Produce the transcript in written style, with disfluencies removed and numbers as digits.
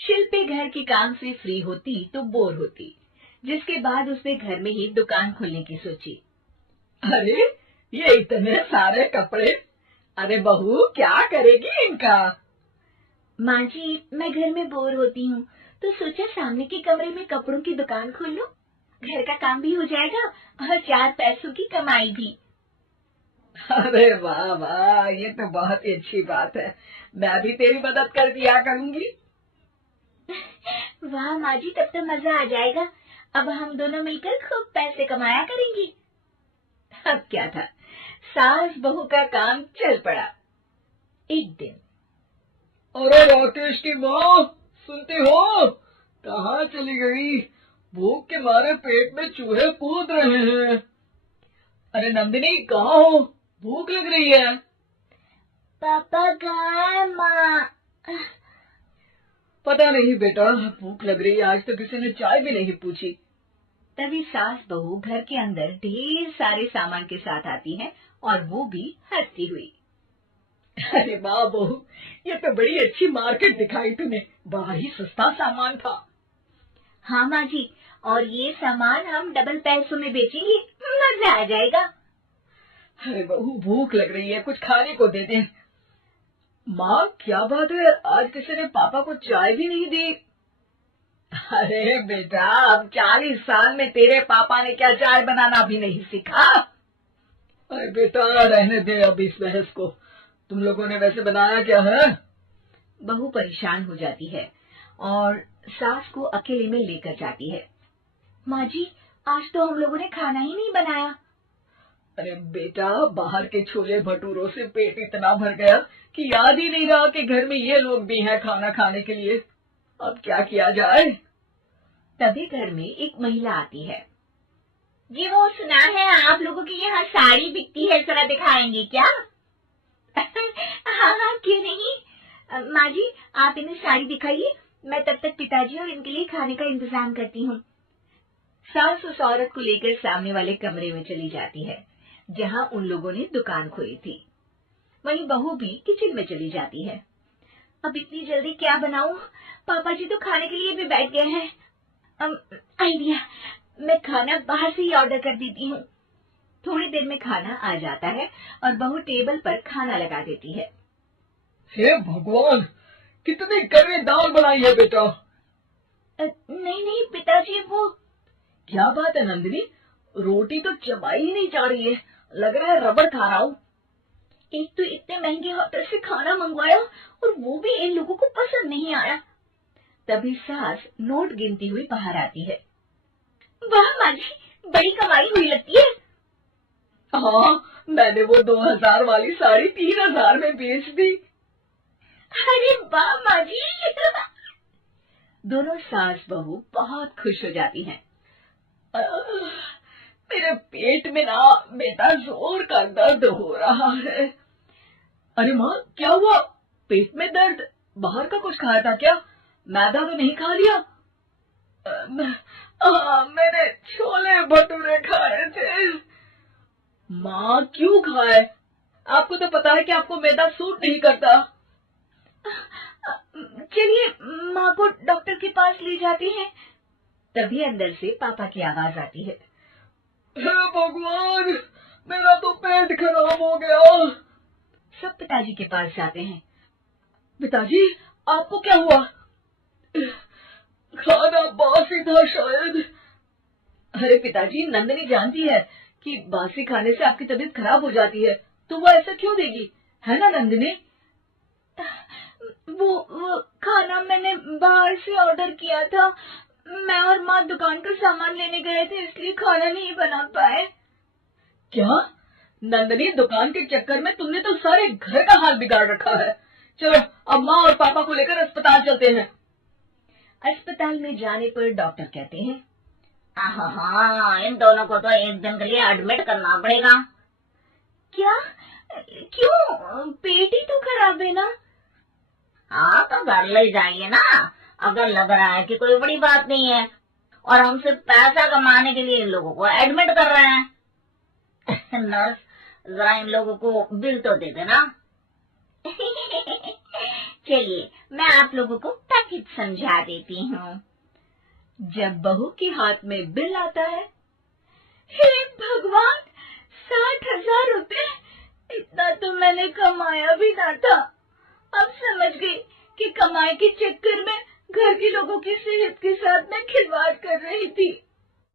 शिल्पी घर के काम से फ्री होती तो बोर होती, जिसके बाद उसने घर में ही दुकान खोलने की सोची। अरे ये इतने सारे कपड़े, अरे बहू क्या करेगी इनका? माँ जी, मैं घर में बोर होती हूँ तो सोचा सामने के कमरे में कपड़ों की दुकान खोल लूं। घर का काम भी हो जाएगा और 4 पैसों की कमाई भी। अरे वाह वाह, ये तो बहुत ही अच्छी बात है। मैं भी तेरी मदद कर दिया करूंगी। वाह माँ जी, तब तो मजा आ जाएगा। अब हम दोनों मिलकर खूब पैसे कमाया करेंगे। अब क्या था, सास बहू का काम चल पड़ा। एक दिन, अरे राकेश की माँ, सुनती हो? कहाँ चली गई? भूख के मारे पेट में चूहे कूद रहे हैं। अरे नंदिनी, कहाँ हो? भूख लग रही है। पापा कहाँ है माँ? पता नहीं बेटा, भूख लग रही है। आज तो किसी ने चाय भी नहीं पूछी। तभी सास बहू घर के अंदर ढेर सारे सामान के साथ आती है और वो भी हंसती हुई। अरे वाह बहू, ये तो बड़ी अच्छी मार्केट दिखाई तूने। बड़ा ही सस्ता सामान था। हाँ माँ जी, और ये सामान हम डबल पैसों में बेचेंगे, मजा आ जाएगा। अरे बहू, भूख लग रही है, कुछ खाने को दे दे। माँ क्या बात है, आज किसी ने पापा को चाय भी नहीं दी? अरे बेटा, अब 40 साल में तेरे पापा ने क्या चाय बनाना भी नहीं सीखा? अरे बेटा रहने दे अब इस बहस को। तुम लोगों ने वैसे बनाया क्या है? बहू परेशान हो जाती है और सास को अकेले में लेकर जाती है। माँ जी, आज तो हम लोगों ने खाना ही नहीं बनाया। अरे बेटा, बाहर के छोले भटूरों से पेट इतना भर गया कि याद ही नहीं रहा कि घर में ये लोग भी हैं खाना खाने के लिए। अब क्या किया जाए? तभी घर में एक महिला आती है। जी, वो सुना है आप लोगों के यहाँ साड़ी बिकती है, जरा दिखाएंगे क्या? हाँ हाँ, क्यों नहीं। माँ जी, आप इन्हें साड़ी दिखाइए, मैं तब तक पिताजी और इनके लिए खाने का इंतजाम करती हूँ। सास उस औरत को लेकर सामने वाले कमरे में चली जाती है जहाँ उन लोगों ने दुकान खोली थी। वहीं बहू भी किचन में चली जाती है। अब इतनी जल्दी क्या बनाऊं? पापा जी तो खाने के लिए भी बैठ गए हैं। आइडिया, मैं खाना बाहर से ही ऑर्डर कर देती हूँ। थोड़ी देर में खाना आ जाता है और बहू टेबल पर खाना लगा देती है। हे भगवान, कितनी कड़वी दाल बनाई है बेटा। नहीं नहीं पिताजी, वो क्या बात है नंदिनी, रोटी तो चबाई ही नहीं जा रही है, लग रहा है रबड़ खा रहा हूँ। एक तो इतने महंगे होटल से खाना मंगवाया और वो भी इन लोगों को पसंद नहीं आया। तभी सास नोट गिनती हुई बाहर आती है। वाह माँ जी, बड़ी कमाई हुई लगती है। हाँ, मैंने वो 2000 वाली साड़ी 3000 में बेच दी। अरे वाह माँ जी। दोनों सास बहू बहुत खुश हो जाती हैं। मेरे पेट में ना बेटा जोर का दर्द हो रहा है। अरे माँ, क्या हुआ? पेट में दर्द? बाहर का कुछ खाया था क्या? मैदा तो नहीं खा लिया? मैंने छोले भटूरे खाए थे। माँ क्यों खाए? आपको तो पता है कि आपको मैदा सूट नहीं करता। चलिए माँ को डॉक्टर के पास ले जाते हैं। तभी अंदर से पापा की आवाज आती है। हे भगवान, मेरा तो पेट खराब हो गया। सब पिताजी के पास जाते हैं। पिताजी, आपको क्या हुआ? खाना बासी था शायद। अरे पिताजी, नंदिनी जानती है कि बासी खाने से आपकी तबीयत खराब हो जाती है, तो वो ऐसा क्यों देगी, है ना नंदिनी? वो खाना मैंने बाहर से ऑर्डर किया था। मैं और माँ दुकान का सामान लेने गए थे, इसलिए खाना नहीं बना पाए। क्या नंदिनी, दुकान के चक्कर में तुमने तो सारे घर का हाल बिगाड़ रखा है। चलो अब माँ और पापा को लेकर अस्पताल चलते हैं। अस्पताल में जाने पर डॉक्टर कहते हैं, हाँ, इन दोनों को तो एक दिन के लिए एडमिट करना पड़ेगा। क्या? क्यों? पेट ही तो खराब है ना। हाँ, तो घर ले जाइए ना, अगर लग रहा है कि कोई बड़ी बात नहीं है और हम सिर्फ पैसा कमाने के लिए इन लोगों को एडमिट कर रहे हैं। नर्स, जरा इन लोगों को बिल तो दे देना। चलिए, मैं आप लोगों को पैक फिर समझा देती हूँ। जब बहू के हाथ में बिल आता है, हे भगवान, 60,000 रुपए! इतना तो मैंने कमाया भी ना था। अब समझ गई कि कमाई के चक्कर में घर के लोगों की सेहत के साथ मैं खिलवाड़ कर रही थी।